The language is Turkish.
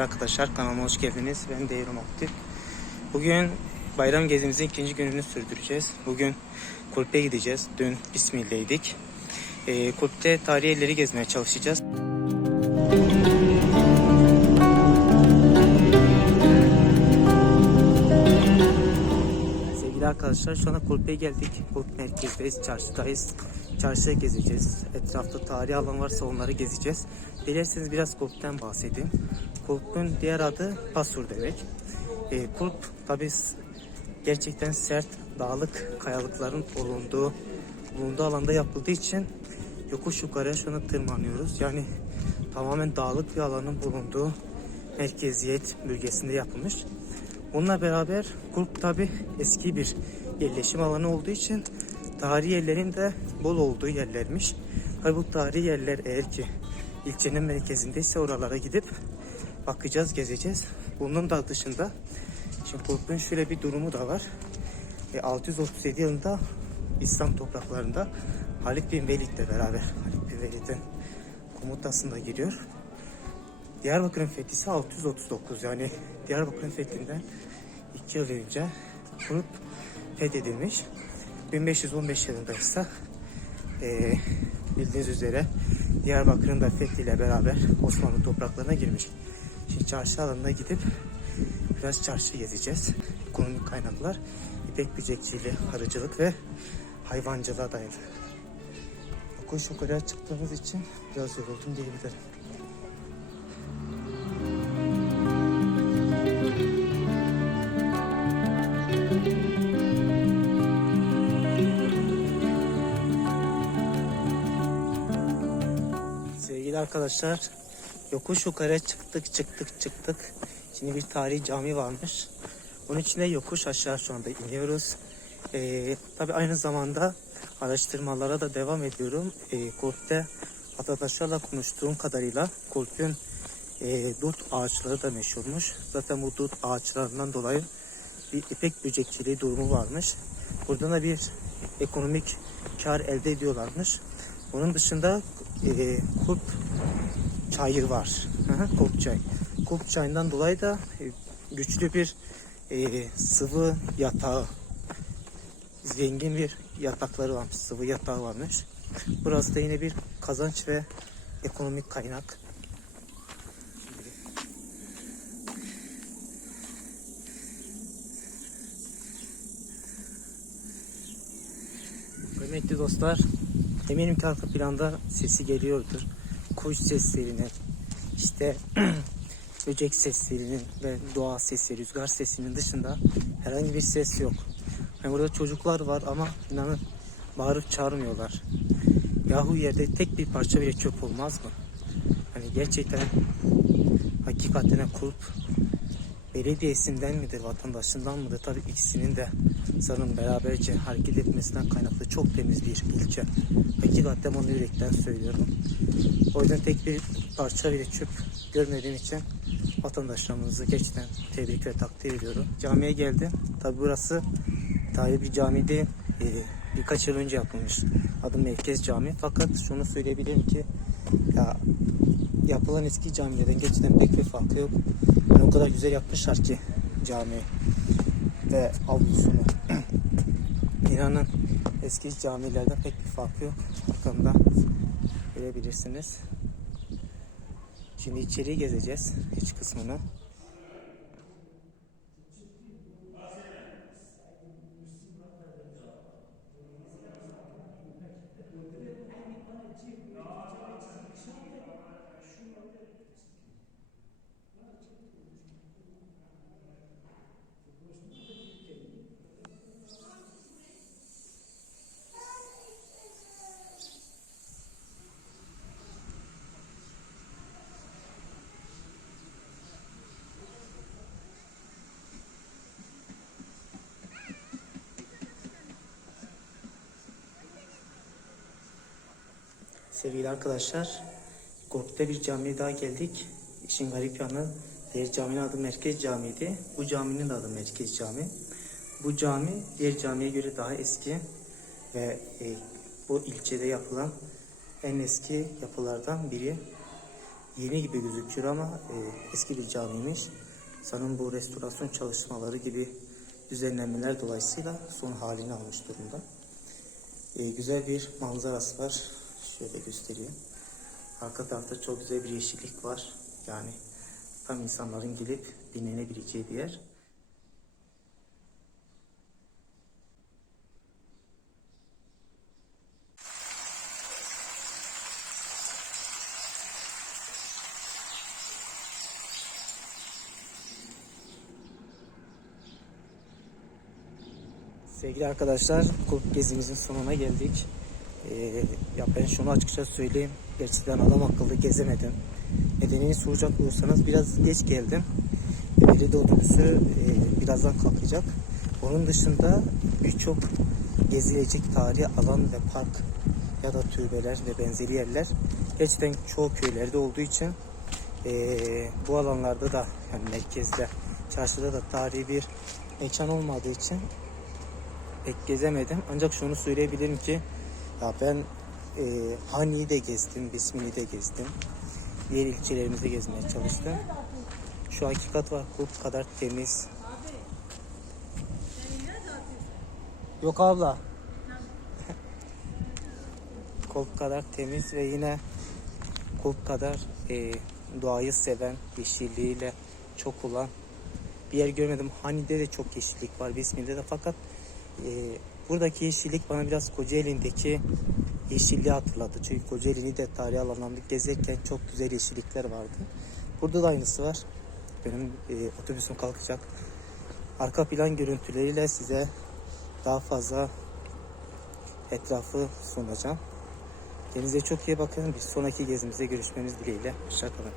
günler arkadaşlar. Kanalıma hoş geldiniz. Ben Devrim Aktif. Bugün bayram gezimizin ikinci gününü sürdüreceğiz. Bugün kulübe gideceğiz. Dün Bismillah'ydik. Ee, kulüpte tarihi yerleri gezmeye çalışacağız. Sevgili arkadaşlar şu anda kulübeye geldik. Kulüp merkezdeyiz, çarşıdayız. Çarşıya gezeceğiz. Etrafta tarihi alan varsa onları gezeceğiz. Dilerseniz biraz kulüpten bahsedeyim. Kulübün diğer adı Pasur demek. Ee, kulüp tabi gerçekten sert, dağlık kayalıkların bulunduğu bulunduğu alanda yapıldığı için yokuş yukarıya şu anda tırmanıyoruz. Yani tamamen dağlık bir alanın bulunduğu merkeziyet bölgesinde yapılmış. Bununla beraber kulüp tabi eski bir yerleşim alanı olduğu için tarihi yerlerin de bol olduğu yerlermiş. Tabi bu tarihi yerler eğer ki ilçenin merkezindeyse oralara gidip bakacağız, gezeceğiz. Bunun da dışında şimdi kulübün şöyle bir durumu da var. E, 637 yılında İslam topraklarında Halid bin Velid'le beraber Halid bin Velid'in komutasında giriyor. Diyarbakır'ın fethisi 639 yani Diyarbakır'ın fethinden 2 yıl önce grup fethedilmiş. 1515 yılında ise eee, bildiğiniz üzere Diyarbakır'ın da fethiyle beraber Osmanlı topraklarına girmiş. Şimdi çarşı alanına gidip biraz çarşı gezeceğiz. Ekonomik kaynaklar, ipek böcekçiliği, arıcılık ve hayvancılığa dayalı. Yokuş yukarıya çıktığımız için biraz yoruldum diyebilirim. Arkadaşlar, yokuş yukarı çıktık çıktık çıktık. Şimdi bir tarihi cami varmış. Onun içinde yokuş aşağı şu anda iniyoruz. Ee, tabii aynı zamanda araştırmalara da devam ediyorum. Ee, Kulp'te vatandaşlarla konuştuğum kadarıyla Kulp'ün e, dut ağaçları da meşhurmuş. Zaten bu dut ağaçlarından dolayı bir ipek böcekçiliği durumu varmış. Buradan da bir ekonomik kar elde ediyorlarmış. Onun dışında e, kulp çayı var. Kulp çay. Kulp çayından dolayı da e, güçlü bir e, sıvı yatağı, zengin bir yatakları varmış, sıvı yatağı varmış. Burası da yine bir kazanç ve ekonomik kaynak. Kıymetli dostlar, eminim ki arka planda sesi geliyordur. Kuş seslerinin, işte böcek seslerinin ve doğa sesi, rüzgar sesinin dışında herhangi bir ses yok. Yani burada çocuklar var ama inanın bağırıp çağırmıyorlar. Yahu yerde tek bir parça bile çöp olmaz mı? Hani gerçekten hakikatine kulüp belediyesinden midir, vatandaşından mıdır? Tabii ikisinin de sanırım beraberce hareket etmesinden kaynaklı çok temiz bir ilçe. Hakikaten onu yürekten söylüyorum. O yüzden tek bir parça bile çöp görmediğim için vatandaşlarımızı gerçekten tebrik ve takdir ediyorum. Camiye geldim. Tabi burası tarihi bir camiydi. Ee, birkaç yıl önce yapılmış. Adı Merkez Cami. Fakat şunu söyleyebilirim ki ya yapılan eski camilerden gerçekten pek bir farkı yok. Yani o kadar güzel yapmışlar ki cami ve avlusunu. İnanın eski camilerden pek bir farkı yok. Arkamda görebilirsiniz. Şimdi içeriği gezeceğiz. iç kısmını. Sevgili arkadaşlar, Gork'ta bir camiye daha geldik. İşin garip yanı, diğer caminin adı Merkez Camii'ydi. Bu caminin adı Merkez Cami. Bu cami diğer camiye göre daha eski ve e, bu ilçede yapılan en eski yapılardan biri. yeni gibi gözüküyor ama e, eski bir camiymiş. Sanırım bu restorasyon çalışmaları gibi düzenlemeler dolayısıyla son halini almış durumda. E, güzel bir manzarası var. Şöyle göstereyim. Arka tarafta çok güzel bir yeşillik var. Yani tam insanların gelip dinlenebileceği bir yer. Sevgili arkadaşlar, kulüp gezimizin sonuna geldik. Ee, ya ben şunu açıkça söyleyeyim. Gerçekten adam akıllı gezemedim. Nedenini soracak olursanız biraz geç geldim. Belediye otobüsü e, birazdan kalkacak. Onun dışında birçok gezilecek tarihi alan ve park ya da türbeler ve benzeri yerler gerçekten çoğu köylerde olduğu için e, bu alanlarda da yani merkezde, çarşıda da tarihi bir mekan olmadığı için pek gezemedim. Ancak şunu söyleyebilirim ki ya ben e, Hani'yi de gezdim, Bismil'i de gezdim. Diğer ilçelerimizi gezmeye çalıştım. Şu hakikat var, kulp kadar temiz. Yok abla. Kulp kadar temiz ve yine kulp kadar e, doğayı seven, yeşilliğiyle çok olan bir yer görmedim. Hani'de de çok yeşillik var, Bismil'de de fakat e, buradaki yeşillik bana biraz Kocaeli'ndeki yeşilliği hatırladı. Çünkü Kocaeli'ni de tarihi alanlarda gezerken çok güzel yeşillikler vardı. Burada da aynısı var. Benim e, otobüsüm kalkacak. Arka plan görüntüleriyle size daha fazla etrafı sunacağım. Kendinize çok iyi bakın. Bir sonraki gezimizde görüşmemiz dileğiyle. Hoşçakalın.